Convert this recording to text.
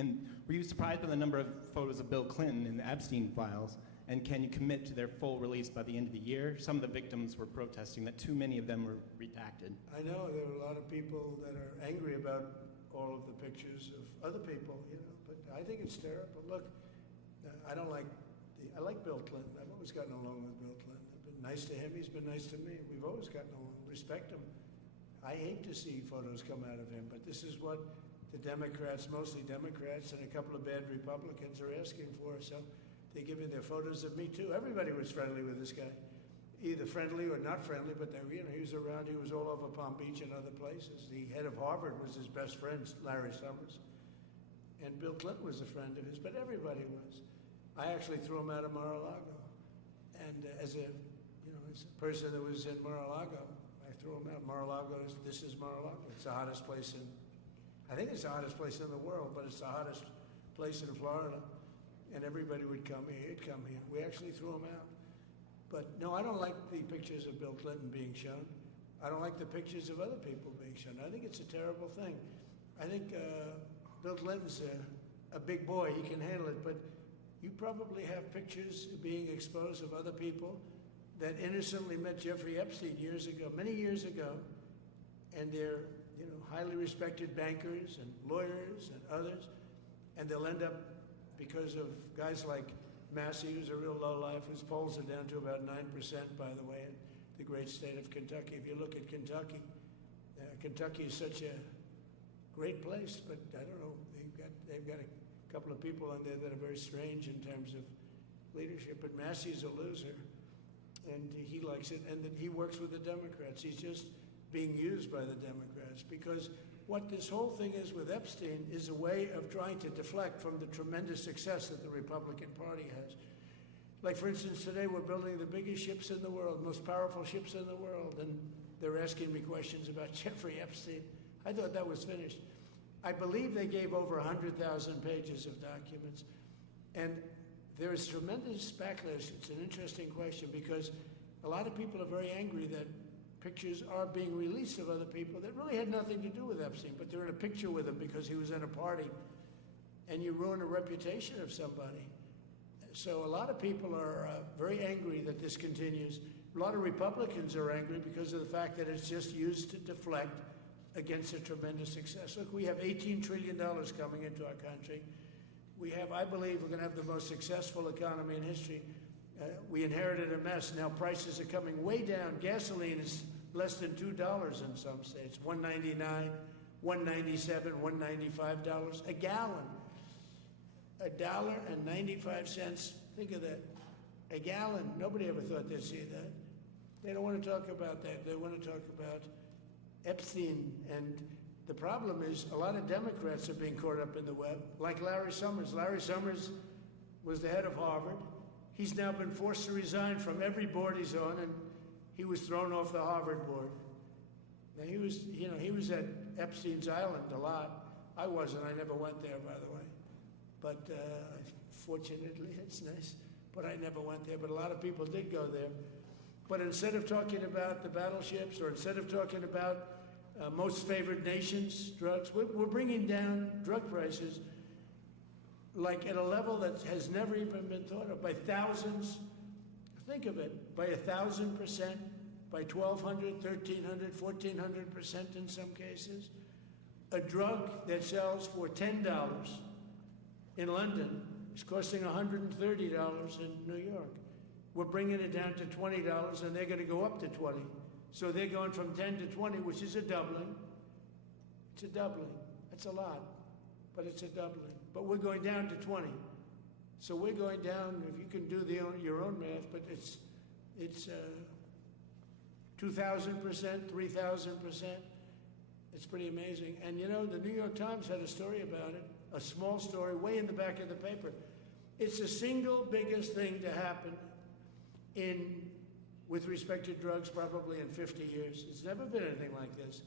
And were you surprised by the number of photos of Bill Clinton in the Epstein files? And can you commit to their full release by the end of the year? Some of the victims were protesting that too many of them were redacted. I know there are a lot of people that are angry about all of the pictures of other people, you know, but I think it's terrible. Look, I like Bill Clinton. I've always gotten along with Bill Clinton. I've been nice to him. He's been nice to me. We've always gotten along. Respect him. I hate to see photos come out of him, but this is what the Democrats, mostly Democrats, and a couple of bad Republicans are asking for. So they give me their photos of me too. Everybody was friendly with this guy, either friendly or not friendly. But they, you know, he was around. He was all over Palm Beach and other places. The head of Harvard was his best friend, Larry Summers, and Bill Clinton was a friend of his. But everybody was. I actually threw him out of Mar-a-Lago, and as a person that was in Mar-a-Lago, I threw him out. Mar-a-Lago, this is Mar-a-Lago. It's the hottest place I think it's the hottest place in the world, but it's the hottest place in Florida. And everybody would come here, he'd come here. We actually threw him out. But no, I don't like the pictures of Bill Clinton being shown. I don't like the pictures of other people being shown. I think it's a terrible thing. I think Bill Clinton's a big boy, he can handle it, but you probably have pictures being exposed of other people that innocently met Jeffrey Epstein years ago, many years ago, and they're highly respected bankers and lawyers and others, and they'll end up, because of guys like Massey, who's a real lowlife, whose polls are down to about 9%, by the way, in the great state of Kentucky. If you look at Kentucky, Kentucky is such a great place, but I don't know, they've got a couple of people on there that are very strange in terms of leadership, but Massey's a loser, and he likes it, and he works with the Democrats. He's just being used by the Democrats, because what this whole thing is with Epstein is a way of trying to deflect from the tremendous success that the Republican Party has. Like, for instance, today we're building the biggest ships in the world, most powerful ships in the world, and they're asking me questions about Jeffrey Epstein. I thought that was finished. I believe they gave over 100,000 pages of documents, and there is tremendous backlash. It's an interesting question, because a lot of people are very angry that pictures are being released of other people that really had nothing to do with Epstein, but they're in a picture with him because he was at a party, and you ruin a reputation of somebody. So a lot of people are very angry that this continues. A lot of Republicans are angry because of the fact that it's just used to deflect against a tremendous success. Look, we have $18 trillion coming into our country. We have, I believe, we're going to have the most successful economy in history. We inherited a mess. Now prices are coming way down. Gasoline is less than $2 in some states. $1.99, $1.97, $1.95 a gallon. $1.95. Think of that. A gallon. Nobody ever thought they'd see that. They don't want to talk about that. They want to talk about Epstein. And the problem is a lot of Democrats are being caught up in the web, like Larry Summers. Larry Summers was the head of Harvard. He's now been forced to resign from every board he's on, and he was thrown off the Harvard board. Now he was at Epstein's Island a lot. I wasn't. I never went there, by the way. But fortunately, it's nice. But I never went there. But a lot of people did go there. But instead of talking about the battleships, or instead of talking about most favored nations drugs, we're bringing down drug prices like at a level that has never even been thought of, by thousands. Think of it, by 1,000%, by 1,200, 1,300, 1,400% in some cases. A drug that sells for $10 in London is costing $130 in New York. We're bringing it down to $20, and they're going to go up to 20. So they're going from 10 to 20, which is a doubling. It's a doubling. That's a lot, but it's a doubling. But we're going down to 20. So we're going down, if you can do your own math, but it's 2,000%, 3,000%. It's pretty amazing. And the New York Times had a story about it, a small story, way in the back of the paper. It's the single biggest thing to happen with respect to drugs probably in 50 years. It's never been anything like this.